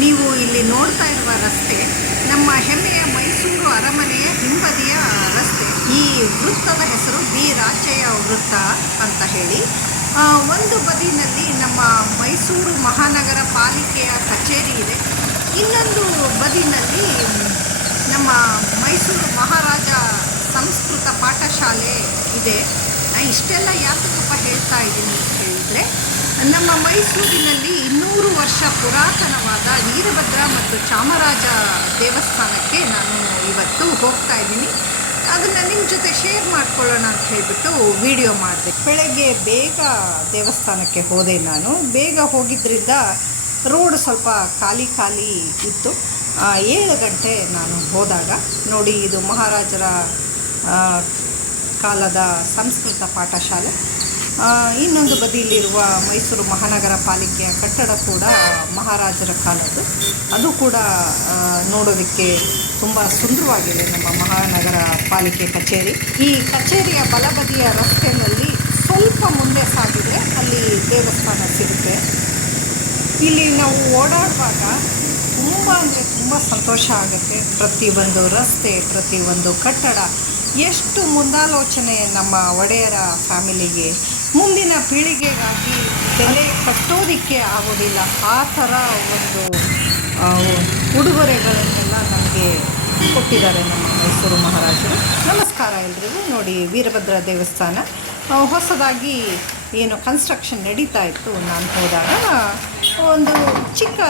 ನೀವು ಇಲ್ಲಿ ನೋಡ್ತಾ ಇರುವ ರಸ್ತೆ ನಮ್ಮ ಹೆಮ್ಮೆಯ ಮೈಸೂರು ಅರಮನೆಯ ಹಿಂಬದಿಯ ರಸ್ತೆ. ಈ ವೃತ್ತದ ಹೆಸರು ಬಿ ರಾಚಯ್ಯ ವೃತ್ತ ಅಂತ ಹೇಳಿ. ಒಂದು ಬದಿನಲ್ಲಿ ನಮ್ಮ ಮೈಸೂರು ಮಹಾನಗರ ಪಾಲಿಕೆಯ ಕಚೇರಿ ಇದೆ, ಇನ್ನೊಂದು ಬದಿನಲ್ಲಿ ನಮ್ಮ ಮೈಸೂರು ಮಹಾರಾಜ ಸಂಸ್ಕೃತ ಪಾಠಶಾಲೆ ಇದೆ. ಇಷ್ಟೆಲ್ಲ ಯಾತಕಪ್ಪ ಹೇಳ್ತಾ ಇದ್ದೀನಿ ಅಂತ ಹೇಳಿದರೆ, ನಮ್ಮ ಮೈಸೂರಿನಲ್ಲಿ 200 ವರ್ಷ ಪುರಾತನವಾದ ವೀರಭದ್ರ ಮತ್ತು ಚಾಮರಾಜ ದೇವಸ್ಥಾನಕ್ಕೆ ನಾನು ಇವತ್ತು ಹೋಗ್ತಾ ಇದ್ದೀನಿ. ಅದನ್ನು ನಿಮ್ಮ ಜೊತೆ ಶೇರ್ ಮಾಡ್ಕೊಳ್ಳೋಣ ಅಂತ ಹೇಳಿಬಿಟ್ಟು ವಿಡಿಯೋ ಮಾಡಿದೆ. ಬೆಳಗ್ಗೆ ಬೇಗ ದೇವಸ್ಥಾನಕ್ಕೆ ಹೋದೆ. ನಾನು ಬೇಗ ಹೋಗಿದ್ದರಿಂದ ರೋಡ್ ಸ್ವಲ್ಪ ಖಾಲಿ ಇತ್ತು. 7 ಗಂಟೆ ನಾನು ಹೋದಾಗ ನೋಡಿ, ಇದು ಮಹಾರಾಜರ ಕಾಲದ ಸಂಸ್ಕೃತ ಪಾಠಶಾಲೆ. ಇನ್ನೊಂದು ಬದಿಯಲ್ಲಿರುವ ಮೈಸೂರು ಮಹಾನಗರ ಪಾಲಿಕೆಯ ಕಟ್ಟಡ ಕೂಡ ಮಹಾರಾಜರ ಕಾಲದ್ದು. ಅದು ಕೂಡ ನೋಡೋದಕ್ಕೆ ತುಂಬ ಸುಂದರವಾಗಿದೆ, ನಮ್ಮ ಮಹಾನಗರ ಪಾಲಿಕೆ ಕಚೇರಿ. ಈ ಕಚೇರಿಯ ಬಲಬದಿಯ ರಸ್ತೆಯಲ್ಲಿ ಸ್ವಲ್ಪ ಮುಂದೆ ಸಾಗಿದರೆ ಅಲ್ಲಿ ದೇವಸ್ಥಾನ ಸಿಗುತ್ತೆ. ಇಲ್ಲಿ ನಾವು ಓಡಾಡುವಾಗ ತುಂಬ ಸಂತೋಷ ಆಗುತ್ತೆ. ಪ್ರತಿಯೊಂದು ರಸ್ತೆ, ಪ್ರತಿಯೊಂದು ಕಟ್ಟಡ ಎಷ್ಟು ಮುಂದಾಲೋಚನೆ ನಮ್ಮ ಒಡೆಯರ ಫ್ಯಾಮಿಲಿಗೆ, ಮುಂದಿನ ಪೀಳಿಗೆಗಾಗಿ ಬೆಲೆ ಕಟ್ಟೋದಕ್ಕೆ ಆಗೋದಿಲ್ಲ. ಆ ಥರ ಒಂದು ಉಡುಗೊರೆಗಳನ್ನೆಲ್ಲ ನಮಗೆ ಕೊಟ್ಟಿದ್ದಾರೆ ನಮ್ಮ ಮೈಸೂರು ಮಹಾರಾಜರು. ನಮಸ್ಕಾರ ಎಲ್ರಿಗೂ. ನೋಡಿ, ವೀರಭದ್ರ ದೇವಸ್ಥಾನ ಹೊಸದಾಗಿ ಏನು ಕನ್ಸ್ಟ್ರಕ್ಷನ್ ನಡೀತಾ ಇತ್ತು. ನಾನು ಹೋದಾಗ ಒಂದು ಚಿಕ್ಕ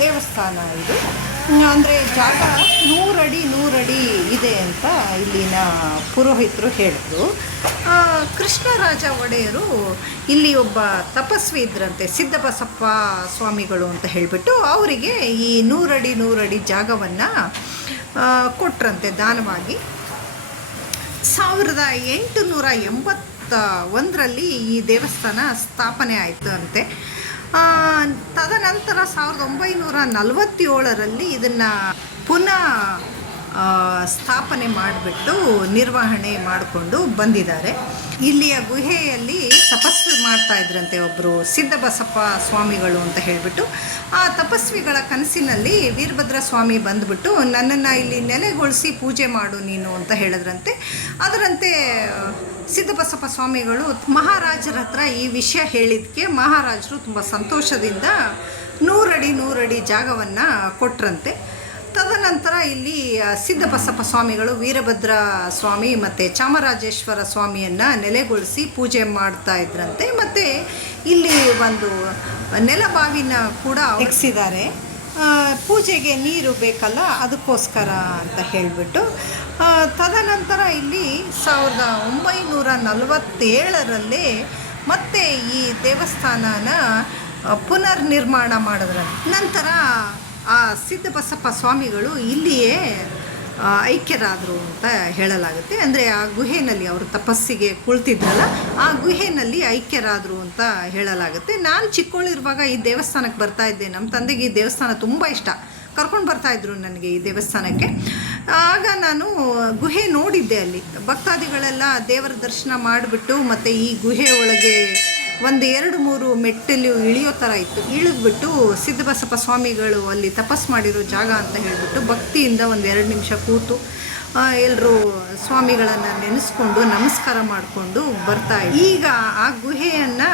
ದೇವಸ್ಥಾನ ಇದು. ಅಂದರೆ ಜಾಗ 100 ಅಡಿ ಇದೆ ಅಂತ ಇಲ್ಲಿನ ಪುರೋಹಿತರು ಹೇಳಿದ್ರು. ಕೃಷ್ಣರಾಜ ಒಡೆಯರು ಇಲ್ಲಿ ಒಬ್ಬ ತಪಸ್ವಿ ಇದ್ರಂತೆ, ಸಿದ್ದಬಸಪ್ಪ ಸ್ವಾಮಿಗಳು ಅಂತ ಹೇಳಿಬಿಟ್ಟು ಅವರಿಗೆ ಈ 100 ಅಡಿ ಜಾಗವನ್ನು ಕೊಟ್ರಂತೆ ದಾನವಾಗಿ. 1881ರಲ್ಲಿ ಈ ದೇವಸ್ಥಾನ ಸ್ಥಾಪನೆ ಆಯಿತು ಅಂತೆ. ತದನಂತರ 1947ರಲ್ಲಿ ಇದನ್ನು ಪುನಃ ಸ್ಥಾಪನೆ ಮಾಡಿಬಿಟ್ಟು ನಿರ್ವಹಣೆ ಮಾಡಿಕೊಂಡು ಬಂದಿದ್ದಾರೆ. ಇಲ್ಲಿಯ ಗುಹೆಯಲ್ಲಿ ತಪಸ್ಸು ಮಾಡ್ತಾ ಇದ್ರಂತೆ ಒಬ್ಬರು ಸಿದ್ದಬಸಪ್ಪ ಸ್ವಾಮಿಗಳು ಅಂತ ಹೇಳಿಬಿಟ್ಟು. ಆ ತಪಸ್ವಿಗಳ ಕನಸಿನಲ್ಲಿ ವೀರಭದ್ರ ಸ್ವಾಮಿ ಬಂದುಬಿಟ್ಟು ನನ್ನನ್ನು ಇಲ್ಲಿ ನೆಲೆಗೊಳಿಸಿ ಪೂಜೆ ಮಾಡು ನೀನು ಅಂತ ಹೇಳಿದ್ರಂತೆ. ಅದರಂತೆ ಸಿದ್ದಬಸಪ್ಪ ಸ್ವಾಮಿಗಳು ಮಹಾರಾಜರ ಹತ್ರ ಈ ವಿಷಯ ಹೇಳಿದ್ದಕ್ಕೆ ಮಹಾರಾಜರು ತುಂಬ ಸಂತೋಷದಿಂದ 100 ಅಡಿ ಜಾಗವನ್ನು ಕೊಟ್ರಂತೆ. ತದನಂತರ ಇಲ್ಲಿ ಸಿದ್ದಬಸಪ್ಪ ಸ್ವಾಮಿಗಳು ವೀರಭದ್ರ ಸ್ವಾಮಿ ಮತ್ತು ಚಾಮರಾಜೇಶ್ವರ ಸ್ವಾಮಿಯನ್ನು ನೆಲೆಗೊಳಿಸಿ ಪೂಜೆ ಮಾಡ್ತಾ ಇದ್ರಂತೆ. ಮತ್ತು ಇಲ್ಲಿ ಒಂದು ನೆಲಬಾವಿನ ಕೂಡ ಇರಿಸಿದ್ದಾರೆ. ಪೂಜೆಗೆ ನೀರು ಬೇಕಲ್ಲ, ಅದಕ್ಕೋಸ್ಕರ ಅಂತ ಹೇಳಿಬಿಟ್ಟು. ತದನಂತರ ಇಲ್ಲಿ 1947ರಲ್ಲಿ ಮತ್ತೆ ಈ ದೇವಸ್ಥಾನನ ಪುನರ್ ನಿರ್ಮಾಣ ಮಾಡಿದ್ರು. ನಂತರ ಆ ಸಿದ್ದಬಸಪ್ಪ ಸ್ವಾಮಿಗಳು ಇಲ್ಲಿಯೇ ಐಕ್ಯರಾದರು ಅಂತ ಹೇಳಲಾಗುತ್ತೆ. ಅಂದರೆ ಆ ಗುಹೆಯಲ್ಲಿ ಅವರು ತಪಸ್ಸಿಗೆ ಕುಳಿತಿದ್ರಲ್ಲ, ಆ ಗುಹೆಯಲ್ಲಿ ಐಕ್ಯರಾದರು ಅಂತ ಹೇಳಲಾಗುತ್ತೆ. ನಾನು ಚಿಕ್ಕವಳಿರುವಾಗ ಈ ದೇವಸ್ಥಾನಕ್ಕೆ ಬರ್ತಾಯಿದ್ದೆ. ನಮ್ಮ ತಂದೆಗೆ ಈ ದೇವಸ್ಥಾನ ತುಂಬ ಇಷ್ಟ, ಕರ್ಕೊಂಡು ಬರ್ತಾಯಿದ್ರು ನನಗೆ ಈ ದೇವಸ್ಥಾನಕ್ಕೆ. ಆಗ ನಾನು ಗುಹೆ ನೋಡಿದ್ದೆ. ಅಲ್ಲಿ ಭಕ್ತಾದಿಗಳೆಲ್ಲ ದೇವರ ದರ್ಶನ ಮಾಡಿಬಿಟ್ಟು ಮತ್ತು ಈ ಗುಹೆ ಒಳಗೆ 1-2-3 ಮೆಟ್ಟಲು ಇಳಿಯೋ ಥರ ಇತ್ತು. ಇಳಿದ್ಬಿಟ್ಟು ಸಿದ್ದಬಸಪ್ಪ ಸ್ವಾಮಿಗಳು ಅಲ್ಲಿ ತಪಸ್ಸು ಮಾಡಿರೋ ಜಾಗ ಅಂತ ಹೇಳಿಬಿಟ್ಟು ಭಕ್ತಿಯಿಂದ 1-2 ನಿಮಿಷ ಕೂತು ಎಲ್ಲರೂ ಸ್ವಾಮಿಗಳನ್ನು ನೆನೆಸ್ಕೊಂಡು ನಮಸ್ಕಾರ ಮಾಡಿಕೊಂಡು ಬರ್ತಾಯಿದ್ರು. ಈಗ ಆ ಗುಹೆಯನ್ನು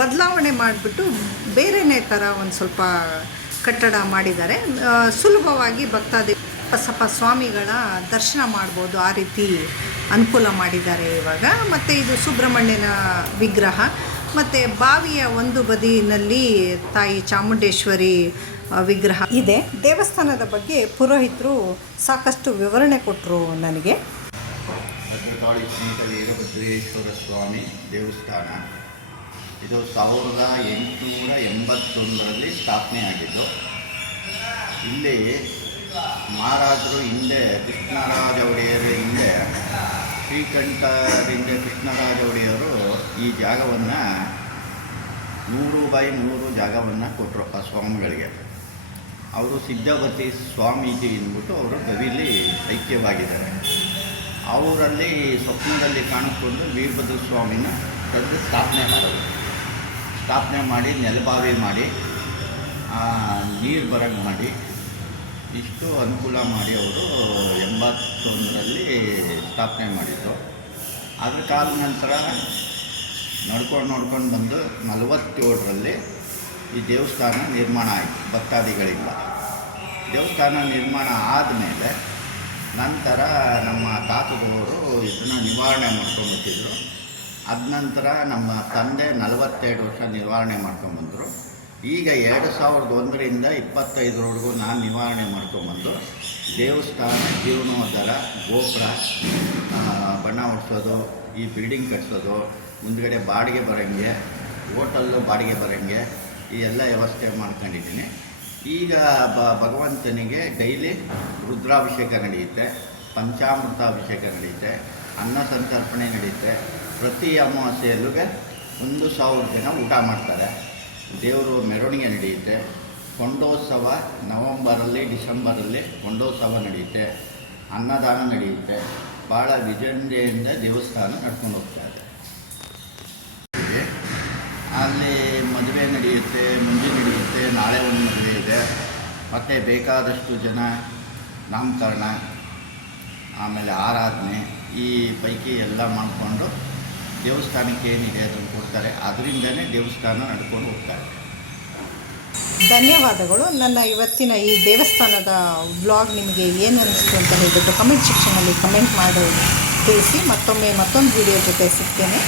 ಬದಲಾವಣೆ ಮಾಡಿಬಿಟ್ಟು ಬೇರೆಯೇ ಥರ ಒಂದು ಸ್ವಲ್ಪ ಕಟ್ಟಡ ಮಾಡಿದ್ದಾರೆ. ಸುಲಭವಾಗಿ ಬಸಪ್ಪ ಸ್ವಾಮಿಗಳ ದರ್ಶನ ಮಾಡ್ಬೋದು, ಆ ರೀತಿ ಅನುಕೂಲ ಮಾಡಿದ್ದಾರೆ ಇವಾಗ. ಮತ್ತು ಇದು ಸುಬ್ರಹ್ಮಣ್ಯನ ವಿಗ್ರಹ. ಮತ್ತು ಬಾವಿಯ ಒಂದು ಬದಿಯಲ್ಲಿ ತಾಯಿ ಚಾಮುಂಡೇಶ್ವರಿ ವಿಗ್ರಹ ಇದೆ. ದೇವಸ್ಥಾನದ ಬಗ್ಗೆ ಪುರೋಹಿತರು ಸಾಕಷ್ಟು ವಿವರಣೆ ಕೊಟ್ಟರು ನನಗೆ. ಭದ್ರಕಾಳಿ ಸಮೇತ ವೀರಭದ್ರೇಶ್ವರ ಸ್ವಾಮಿ ದೇವಸ್ಥಾನ ಇದು 1881ರಲ್ಲಿ ಸ್ಥಾಪನೆ ಆಗಿದ್ದು. ಇಲ್ಲಿ ಮಹಾರಾಜರು ಹಿಂದೆ ಕೃಷ್ಣರಾಜ ಒಡೆಯರ ಹಿಂದೆ ಶ್ರೀಕಂಠದಿಂದ ಕೃಷ್ಣರಾಜ ಒಡೆಯರು ಈ ಜಾಗವನ್ನು 100x100 ಜಾಗವನ್ನು ಕೊಟ್ಟರು ಆ ಸ್ವಾಮಿಗಳಿಗೆ. ಅವರು ಸಿದ್ದವತಿ ಸ್ವಾಮೀಜಿ ಅಂದ್ಬಿಟ್ಟು ಅವರು ಗವಿಲಿ ಐಕ್ಯವಾಗಿದ್ದಾರೆ. ಅವರಲ್ಲಿ ಸ್ವಪ್ನದಲ್ಲಿ ಕಾಣಿಸ್ಕೊಂಡು ವೀರಭದ್ರ ಸ್ವಾಮಿನ ತಂದು ಸ್ಥಾಪನೆ ಮಾಡಿ ನೆಲಬಾವಿ ಮಾಡಿ ನೀರು ಬರಂಗೆ ಮಾಡಿ ಇಷ್ಟು ಅನುಕೂಲ ಮಾಡಿ ಅವರು 81ರಲ್ಲಿ ಸ್ಥಾಪನೆ ಮಾಡಿದರು. ಅದ್ರ ಕಾಲ ನಂತರ ನಡ್ಕೊಂಡು ಬಂದು 47ರಲ್ಲಿ ಈ ದೇವಸ್ಥಾನ ನಿರ್ಮಾಣ ಆಯಿತು. ಭಕ್ತಾದಿಗಳಿಂದ ದೇವಸ್ಥಾನ ನಿರ್ಮಾಣ ಆದಮೇಲೆ ನಂತರ ನಮ್ಮ ತಾತದವರು ಇದನ್ನು ನಿವಾರಣೆ ಮಾಡ್ಕೊಂಡ್ಬಿಟ್ಟಿದ್ರು. ಅದ ನಂತರ ನಮ್ಮ ತಂದೆ 42 ವರ್ಷ ನಿವಾರಣೆ ಮಾಡ್ಕೊಂಬಂದರು. ಈಗ 2001ರಿಂದ 25ರವರೆಗೂ ನಾನು ನಿವಾರಣೆ ಮಾಡ್ಕೊಂಬಂದು ದೇವಸ್ಥಾನ ಜೀರ್ಣೋದ್ಧಾರ, ಗೋಪುರ, ಬಣ್ಣ ಹೊಡ್ಸೋದು, ಈ ಬಿಲ್ಡಿಂಗ್ ಕಟ್ಸೋದು, ಮುಂದ್ಗಡೆ ಬಾಡಿಗೆ ಬರೋಂಗೆ, ಹೋಟೆಲ್ಲು ಬಾಡಿಗೆ ಬರೋಂಗೆ ಈ ಎಲ್ಲ ವ್ಯವಸ್ಥೆ ಮಾಡ್ಕೊಂಡಿದ್ದೀನಿ. ಈಗ ಭಗವಂತನಿಗೆ ಡೈಲಿ ರುದ್ರಾಭಿಷೇಕ ನಡೆಯುತ್ತೆ, ಪಂಚಾಮೃತ ಅಭಿಷೇಕ ನಡೆಯುತ್ತೆ, ಅನ್ನ ಸಂತರ್ಪಣೆ ನಡೆಯುತ್ತೆ. ಪ್ರತಿ ಅಮಾವಾಸ್ಯೆಯಲ್ಲೂ 1,000 ಜನ ಊಟ ಮಾಡ್ತಾರೆ. ದೇವರು ಮೆರವಣಿಗೆ ನಡೆಯುತ್ತೆ. ಕೊಂಡೋತ್ಸವ ನವಂಬರಲ್ಲಿ, ಡಿಸೆಂಬರಲ್ಲಿ ಕೊಂಡೋತ್ಸವ ನಡೆಯುತ್ತೆ. ಅನ್ನದಾನ ನಡೆಯುತ್ತೆ. ಭಾಳ ವಿಜೃಂಭಣೆಯಿಂದ ದೇವಸ್ಥಾನ ನಡ್ಕೊಂಡು ಹೋಗ್ತಾ ಇದೆ. ಅಲ್ಲಿ ಮದುವೆ ನಡೆಯುತ್ತೆ, ಮುಂಜಿ ನಡೆಯುತ್ತೆ, ನಾಳೆ ಒಂದು ಮದುವೆ ಇದೆ. ಮತ್ತು ಬೇಕಾದಷ್ಟು ಜನ ನಾಮಕರಣ, ಆಮೇಲೆ ಆರಾಧನೆ, ಈ ಪೈಕಿ ಎಲ್ಲ ಮಾಡಿಕೊಂಡು ದೇವಸ್ಥಾನಕ್ಕೆ ಏನಿದೆ ಅದನ್ನು ಕೊಡ್ತಾರೆ. ಅದರಿಂದನೇ ದೇವಸ್ಥಾನ ನಡ್ಕೊಂಡು ಹೋಗ್ತಾರೆ. ಧನ್ಯವಾದಗಳು. ನನ್ನ ಇವತ್ತಿನ ಈ ದೇವಸ್ಥಾನದ ವ್ಲಾಗ್ ನಿಮಗೆ ಏನು ಅನ್ನಿಸ್ತು ಅಂತ ಹೇಳಿಬಿಟ್ಟು ಕಮೆಂಟ್ ಸೆಕ್ಷನಲ್ಲಿ ಕಮೆಂಟ್ ಮಾಡಿ ತಿಳಿಸಿ. ಮತ್ತೊಂದು ವಿಡಿಯೋ ಜೊತೆ ಸಿಗ್ತೇನೆ.